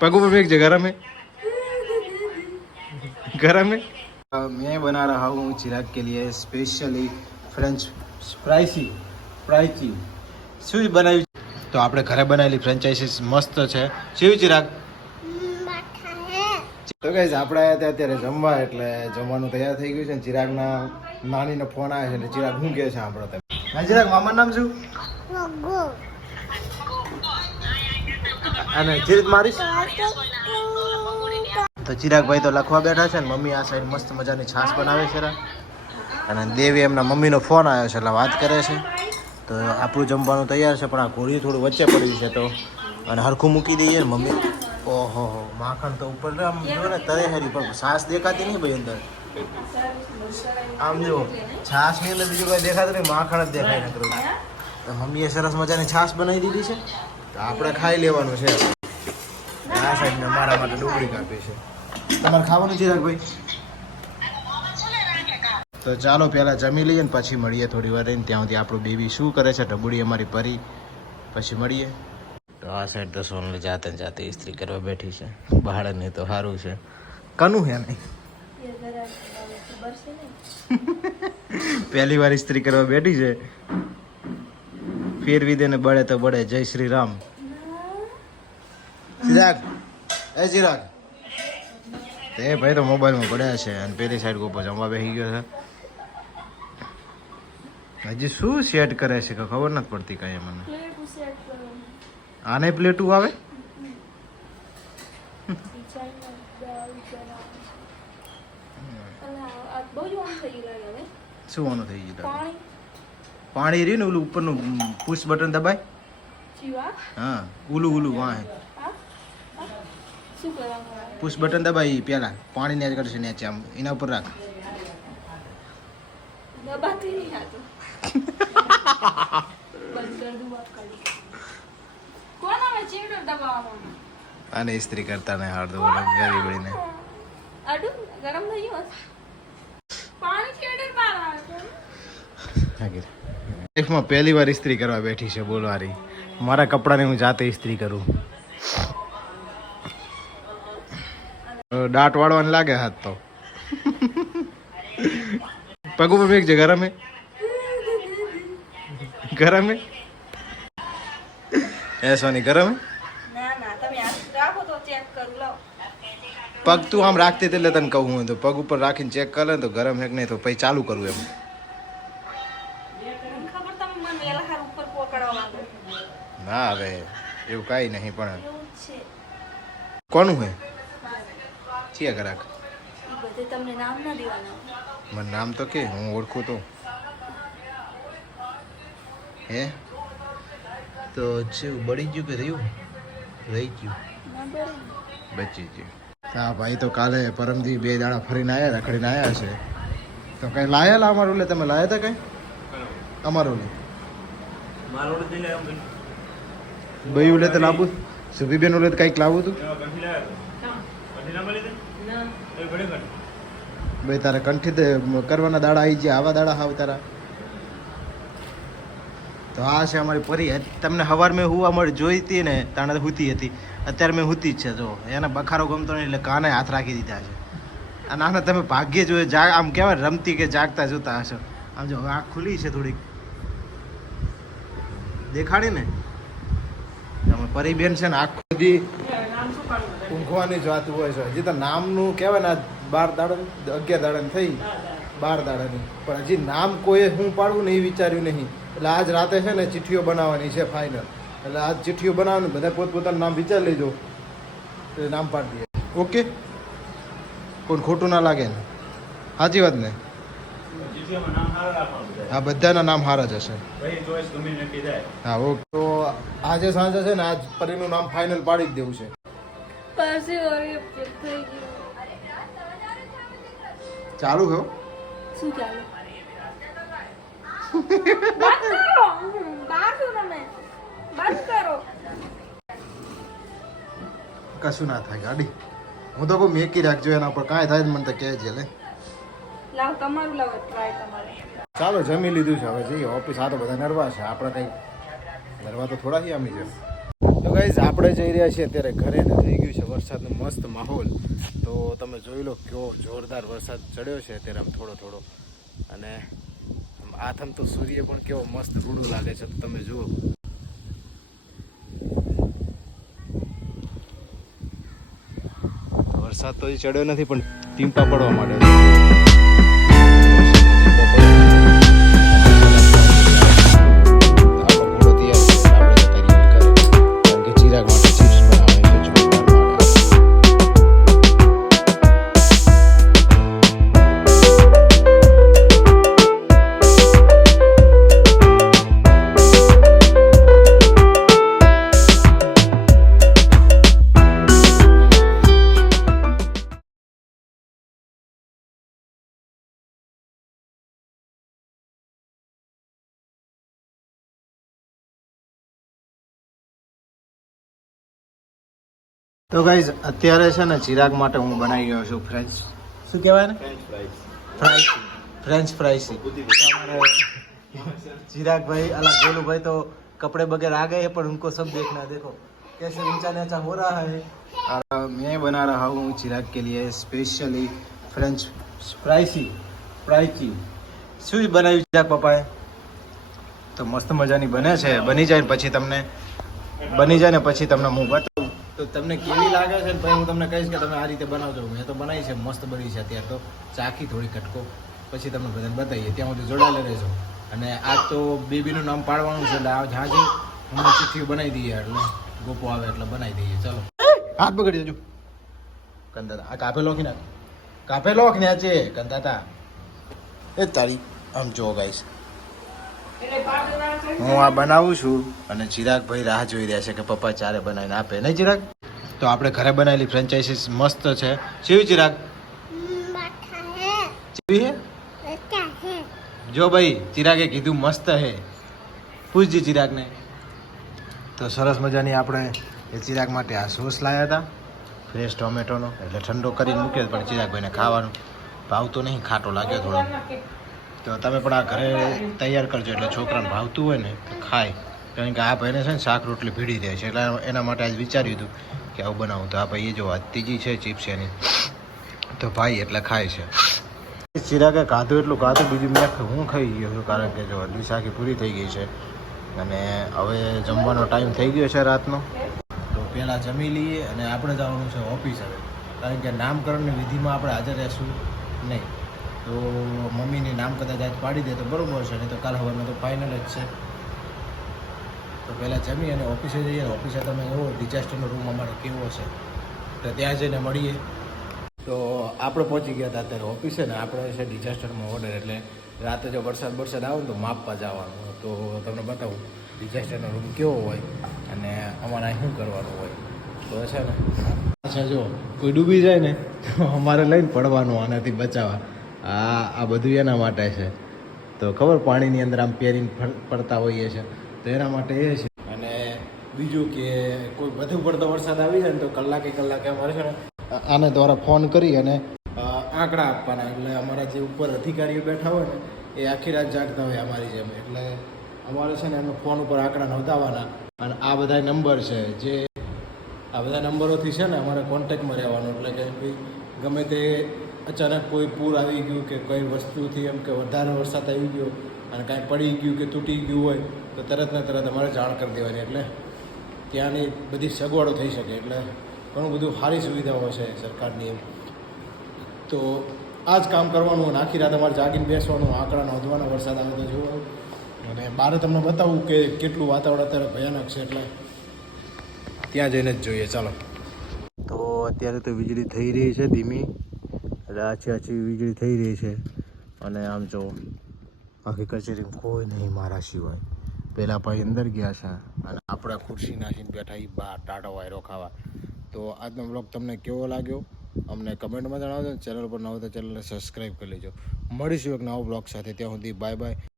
पगों पे फेंक दे, गरम है, गरम है। मैं बना रहा हूँ चिराग के लिए स्पेशली फ्रेंच फ्राइसी फ्राइची શું બનાવ્યું તો આપણે ઘરે બનાવેલી ફ્રેન્ચાઇઝીસ મસ્ત છે શિવ ચિરાગ તો ગાઈઝ આપણે આવ્યા હતા અત્યારે જમવા એટલે જમવાનું તૈયાર થઈ ગયું છે ને ચિરાગના નાનીનો ફોન આવે છે એટલે ચિરાગ શું કહે છે આપણો હા ચિરાગ મામાનું નામ શું અને ચિરાગ મારીશ તો ચિરાગભાઈ તો લખવા બેઠા છે ને મમ્મી આ સાઈડ મસ્ત મજાની છાશ બનાવે છે અને દેવી એમના મમ્મીનો ફોન આવ્યો છે એટલે વાત કરે છે તો આપણું જમવાનું તૈયાર છે પણ આ ઘોડી થોડું વચ્ચે પડ્યું છે તો અને હરખું મૂકી દઈએ ને મમ્મી ઓહો માખણ તો ઉપર આમ જો ને તરે હારી પણ છાશ દેખાતી નહીં ભાઈ અંદર આમ જો છાશની અંદર બીજું કંઈ દેખાતું નહીં માખણ જ દેખાય ને કરું તો મમ્મીએ સરસ મજાની છાશ બનાવી દીધી છે તો આપણે ખાઈ લેવાનું છે આ સાઈડને મારા માટે ડુંગળી કાપી છે તમારે ખાવાનું છે ભાઈ તો ચાલો પહેલાં જમી લઈએ ને પછી મળીએ થોડી વાર રહીને ત્યાં સુધી આપણું બેબી શું કરે છે ઢબુડી અમારી પરી પછી મળીએ તો આ સાઈડ તો સોનલ જાતે જાતે ઇસ્ત્રી કરવા બેઠી છે બહારની તો સારું છે કનું હે નહીં પહેલી વાર ઇસ્ત્રી કરવા બેઠી છે ફેરવી દે ને બળે તો બળે જય શ્રી રામ ચિરાગ એ ચિરાગ એ ભાઈ તો મોબાઈલમાં પડ્યા છે અને પેલી સાઈડ ઉપર જમવા બેસી ગયો છે હજી શું સેટ કરે છે કે ખબર નથી પડતી કઈ મને આને પ્લેટું આવે શું આનું થઈ ગયું પાણી રહ્યું ને ઓલું ઉપરનું પુશ બટન દબાય હા ઉલું ઉલું વાહ પુશ બટન દબાઈ પેલા પાણી ને કરશે ને આમ એના ઉપર રાખ અને ઇસ્ત્રી કરતા ને હાર્દો ગરી બળીને લાઈફમાં પહેલી વાર ઇસ્ત્રી કરવા બેઠી છે બોલવારી મારા કપડાને હું જાતે ઇસ્ત્રી કરું દાંત વાળવાને લાગે હાથ તો પગ ઉપર ફેંક છે ગરમ હે ગરમ હે એ સોની ગરમ હે પગ તું આમ રાખતી એટલે તને કહું હું તો પગ ઉપર રાખીને ચેક કરે ને તો ગરમ હે કે નહીં તો પછી ચાલુ કરવું એમ ના હવે એવું કાંઈ નહીં પણ કોનું હે છીએ ગ્રાહક તમને નામ ના દેવાના મને નામ તો કે હું ઓળખું તો હે તો છે બળી ગયું કે રહ્યું રહી ગયું બચી ગયું હા ભાઈ તો કાલે પરમદી 2 દાડા ફરીને આવ્યા રખડીને આવ્યા છે તો કઈ લાયા લા અમારું લે તમે લાયા હતા કઈ અમારું લે ભાઈ લે તો લાવું સુભીબેન લે તો કંઈક લાવું તું ભાઈ તારે કંઠી કરવાના દાડા આવી ગયા આવા દાડા હાવ તારા તો આ છે અમારી પરી તમને સવાર મેં હું અમારી જોઈ હતી ને તાણે હુતી હતી અત્યારે મેં હુતી જ છે જો એને બખારો ગમતો નહીં એટલે કાને હાથ રાખી દીધા છે અને આને તમે ભાગ્યે જોઈએ આમ કહેવાય રમતી કે જાગતા જોતા હશો આમ જો આંખ ખુલી છે થોડીક દેખાડી ને તમે પરીબેન છે ને આખો દી ઊંઘવાની જ વાત હોય છે હજી તો નામનું કહેવાય ને 12 દાડા 11 દાડાની થઈ 12 દાડાની પણ હજી નામ કોઈએ હું પાડવું ને એ વિચાર્યું નહીં એટલે આજ રાતે છે ને ચિઠ્ઠીઓ બનાવવાની છે ફાઇનલ એટલે આજ ચિઠ્ઠીઓ બનાવવાની બધા પોતપોતાનું નામ વિચારી લેજો એટલે નામ પાડી દઈએ ઓકે કોઈ ખોટું ના લાગે ને સાચી વાત ને હા બધાના નામ સારા જ હશે હા ઓકે તો આજે સાંજે છે ને આજ પરીનું નામ ફાઇનલ પાડી જ દેવું છે ચાલુ હો શું ચાલુ કશું ના થાય ગાડી હું તો કોઈ મેકી રાખજો એના પર કાંઈ થાય મને તો કહેજે લે લાવ તમારું લાવ ટ્રાય તમારે ચાલો જમી લીધું છે હવે જઈએ ઓફિસ આ તો બધા નરવા છે આપણે કંઈ નરવા તો થોડા છીએ અમે છે તો ગાઈઝ આપણે જઈ રહ્યા છીએ અત્યારે ઘરે ને થઈ ગયું છે વરસાદનો મસ્ત માહોલ. તો તમે જોઈ લો કેવો જોરદાર વરસાદ ચડ્યો છે અત્યારે આમ થોડો થોડો. અને આથમ તો સૂર્ય પણ કેવો મસ્ત રૂડું લાગે છે. તો તમે જુઓ વરસાદ તો હજી ચડ્યો નથી પણ ટીમ્પા પડવા માંડ્યો છે. તો ગાઈઝ અત્યારે છે ને ચિરાગ માટે હું બનાવી ગયો છું ફ્રેન્ચ, શું કહેવાય ને, फ्रेंच फ्राइज। चिराग भाई अलग गोलू भाई तो कपड़े वगैरह आ गए हैं पर उनको सब देखना है, देखो कैसे ऊंचा नीचा हो रहा है। और मैं बना रहा हूँ चिराग के लिए स्पेशली फ्रेंच फ्राइसी શું બનાવ્યું ચિરાગ પપ્પાએ? તો મસ્ત મજાની બને છે, બની જાય ને પછી તમને હું બતાવું તો તમને કેવી લાગે છે ને પછી હું તમને કહીશ કે તમે આ રીતે બનાવજો. મેં તો બનાવી છે, મસ્ત બની છે. અત્યારે તો ચાખી થોડી કટકો પછી તમને બધાને બતાવીએ, ત્યાં સુધી જોડાયેલા રહેજો. અને આજ તો બેબીનું નામ પાડવાનું છે એટલે જ્યાં જે હમણાં ચિઠ્ઠી બનાવી દઈએ, એટલે ગોપો આવે એટલે બનાવી દઈએ. ચલો હાથ પકડી દેજો કંદાતા. આ કાપે લોક ને, કાપે લોક ને છે કંદાતા એ તારી. આમ જો ગાઈસ હું આ બનાવું છું અને ચિરાગભાઈ રાહ જોઈ રહ્યા છે કે પપ્પા ચારે બનાવીને આપે, નહીં ચિરાગ? તો આપણે ઘરે બનાવેલી ફ્રેન્ચાઇઝીસ મસ્ત છે. કેવી ચિરાગ? કેવી હે? જો ભાઈ ચિરાગે કીધું મસ્ત હે, પૂછજી ચિરાગને. તો સરસ મજાની આપણે એ ચિરાગ માટે આ સોસ લાવ્યા હતા ફ્રેશ ટોમેટોનો, એટલે ઠંડો કરીને મૂક્યો પણ ચિરાગભાઈને ખાવાનું ભાવતો નહીં, ખાટો લાગ્યો થોડો. તો તમે પણ આ ઘરે તૈયાર કરજો એટલે છોકરાને ભાવતું હોય ને તો ખાય. કારણ કે આ ભાઈને છે ને શાક રોટલી ભીડી દે છે એટલે એના માટે આજ વિચાર્યું હતું કે આવું બનાવું. તો આ ભાઈ એ જો ત્રીજી છે ચિપ્સ એની, તો ભાઈ એટલે ખાય છે. ચિરાગે ખાધું એટલું ખાધું, બીજું મેં હું ખાઈ ગયો છું કારણ કે જો અડધી શાકી પૂરી થઈ ગઈ છે અને હવે જમવાનો ટાઈમ થઈ ગયો છે રાતનો. તો પહેલાં જમી લઈએ અને આપણે જવાનું છે ઓફિસ હવે, કારણ કે નામકરણની વિધિમાં આપણે હાજર રહેશું નહીં. તો મમ્મીની નામ કદાચ આજ પાડી દે તો બરાબર છે, નહીં તો કાલ સવારનો તો ફાઇનલ જ છે. તો પહેલાં જમી અને ઓફિસે જઈએ. ઓફિસે તમે એવો ડિઝાસ્ટરનો રૂમ અમારે કેવો છે તો ત્યાં જઈને મળીએ. તો આપણે પહોંચી ગયા હતા અત્યારે ઓફિસે ને આપણે છે ડિઝાસ્ટરમાં ઓર્ડર, એટલે રાતે જો વરસાદ આવે ને તો માપવા જવાનું. તો તમને બતાવું ડિઝાસ્ટરનો રૂમ કેવો હોય અને અમારે શું કરવાનું હોય. તો છે ને અચ્છા જો કોઈ ડૂબી જાય ને તો અમારે લઈને પડવાનું આનાથી બચાવવા. આ બધું એના માટે છે. તો ખબર પાણીની અંદર આમ પહેરીને પડતા હોઈએ છે તો એના માટે એ છે. અને બીજું કે કોઈ વધુ પડતો વરસાદ આવી જાય ને તો કલાકે અમારે છે ને આને દ્વારા ફોન કરી અને આંકડા આપવાના. એટલે અમારા જે ઉપર અધિકારીઓ બેઠા હોય ને એ આખી રાત જાગતા હોય અમારી જેમ, એટલે અમારે છે ને એમને ફોન ઉપર આંકડા નોંધાવવાના. અને આ બધા નંબર છે, જે આ બધા નંબરોથી છે ને અમારે કોન્ટેક્ટમાં રહેવાનું. એટલે કે ભાઈ ગમે તે અચાનક કોઈ પૂર આવી ગયું કે કોઈ વસ્તુથી એમ કે વધારે વરસાદ આવી ગયો અને કાંઈ પડી ગયું કે તૂટી ગયું હોય તો તરત ને તરત અમારે જાણ કરી દેવાની. એટલે ત્યાંની બધી સગવડો થઈ શકે. એટલે ઘણું બધું સારી સુવિધાઓ છે સરકારની એમ. તો આ જ કામ કરવાનું અને આખી રાત અમારે જાગીને બેસવાનું, આંકડા નોંધવાના વરસાદ આવે તો જોવાનું. અને બહાર તમને બતાવું કે કેટલું વાતાવરણ અત્યારે ભયાનક છે, એટલે ત્યાં જઈને જ જોઈએ. ચાલો. તો અત્યારે તો વીજળી થઈ રહી છે ધીમી, એટલે આછી વીજળી થઈ રહી છે. અને આમ જો આખી કચેરીમાં કોઈ નહીં મારા સિવાય. પહેલાં ભાઈ અંદર ગયા છે અને આપણે ખુરશી નાખીને બેઠા એ બહાર ટાટો વાયરો ખાવા. તો આજનો બ્લોગ તમને કેવો લાગ્યો અમને કમેન્ટમાં જણાવજો. ચેનલ પર ન હોય તો ચેનલને સબસ્ક્રાઈબ કરી લેજો. મળીશું એક નવો બ્લોગ સાથે. ત્યાં સુધી બાય બાય.